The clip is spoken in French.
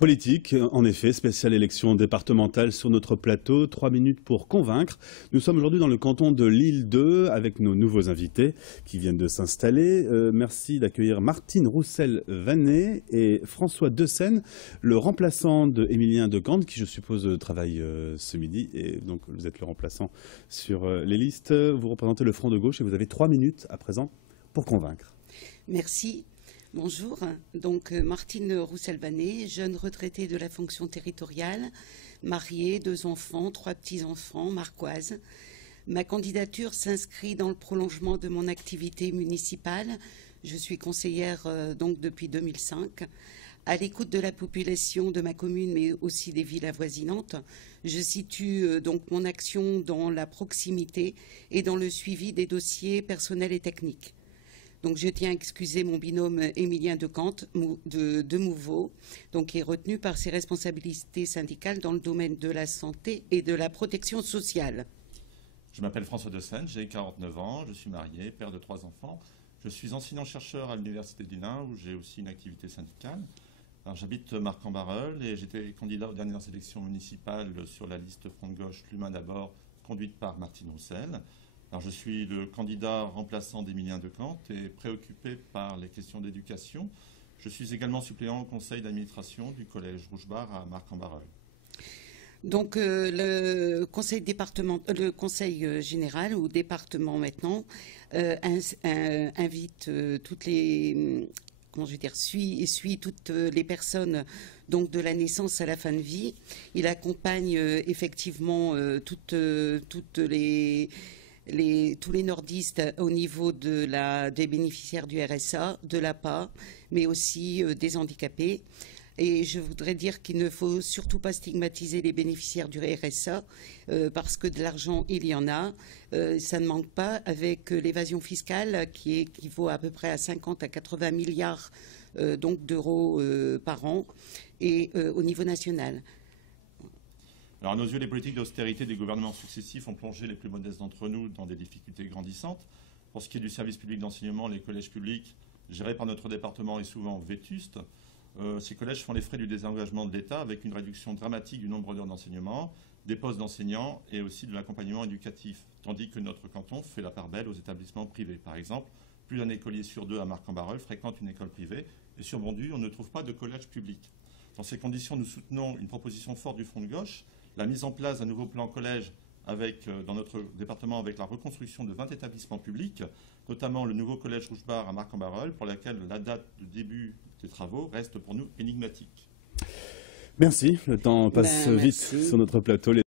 Politique, en effet, spéciale élection départementale sur notre plateau, 3 minutes pour convaincre. Nous sommes aujourd'hui dans le canton de l'Île 2 avec nos nouveaux invités qui viennent de s'installer. Merci d'accueillir Martine Roussel-Vanet et François Dessène, le remplaçant de Émilien Decante, qui je suppose travaille ce midi. Et donc vous êtes le remplaçant sur les listes. Vous représentez le Front de gauche et vous avez 3 minutes à présent pour convaincre. Merci. Bonjour, donc Martine Roussel-Vanet, jeune retraitée de la fonction territoriale, mariée, 2 enfants, 3 petits-enfants, marquoise. Ma candidature s'inscrit dans le prolongement de mon activité municipale. Je suis conseillère donc depuis 2005. À l'écoute de la population de ma commune, mais aussi des villes avoisinantes, je situe donc mon action dans la proximité et dans le suivi des dossiers personnels et techniques. Donc je tiens à excuser mon binôme Émilien Decante de Mouveau, donc qui est retenu par ses responsabilités syndicales dans le domaine de la santé et de la protection sociale. Je m'appelle François Dessène, j'ai 49 ans, je suis marié, père de 3 enfants. Je suis enseignant-chercheur à l'Université de l'Ain où j'ai aussi une activité syndicale. J'habite Marcq-en-Barœul et j'étais candidat aux dernières élections municipales sur la liste Front de gauche L'Humain d'abord, conduite par Martine Roussel. Je suis le candidat remplaçant d'Émilien Decante et préoccupé par les questions d'éducation. Je suis également suppléant au conseil d'administration du collège Rouge-Bar à Marcq-en-Barœul. Donc le conseil général ou département maintenant invite toutes les suit toutes les personnes donc de la naissance à la fin de vie. Il accompagne effectivement tous les nordistes au niveau des bénéficiaires du RSA, de l'APA, mais aussi des handicapés. Et je voudrais dire qu'il ne faut surtout pas stigmatiser les bénéficiaires du RSA parce que de l'argent, il y en a. Ça ne manque pas avec l'évasion fiscale qui équivaut à peu près à 50 à 80 milliards d'euros par an et au niveau national. Alors, à nos yeux, les politiques d'austérité des gouvernements successifs ont plongé les plus modestes d'entre nous dans des difficultés grandissantes. Pour ce qui est du service public d'enseignement, les collèges publics gérés par notre département est souvent vétustes. Ces collèges font les frais du désengagement de l'État avec une réduction dramatique du nombre d'heures d'enseignement, des postes d'enseignants et aussi de l'accompagnement éducatif, tandis que notre canton fait la part belle aux établissements privés. Par exemple, plus d'un écolier sur 2 à Marcq-en-Barœul fréquente une école privée et sur Bondues, on ne trouve pas de collège public. Dans ces conditions, nous soutenons une proposition forte du Front de gauche, la mise en place d'un nouveau plan collège dans notre département avec la reconstruction de 20 établissements publics, notamment le nouveau collège Rouge-Bar à Marcq-en-Barœul, pour laquelle la date de début des travaux reste pour nous énigmatique. Merci, le temps passe vite sur notre plateau.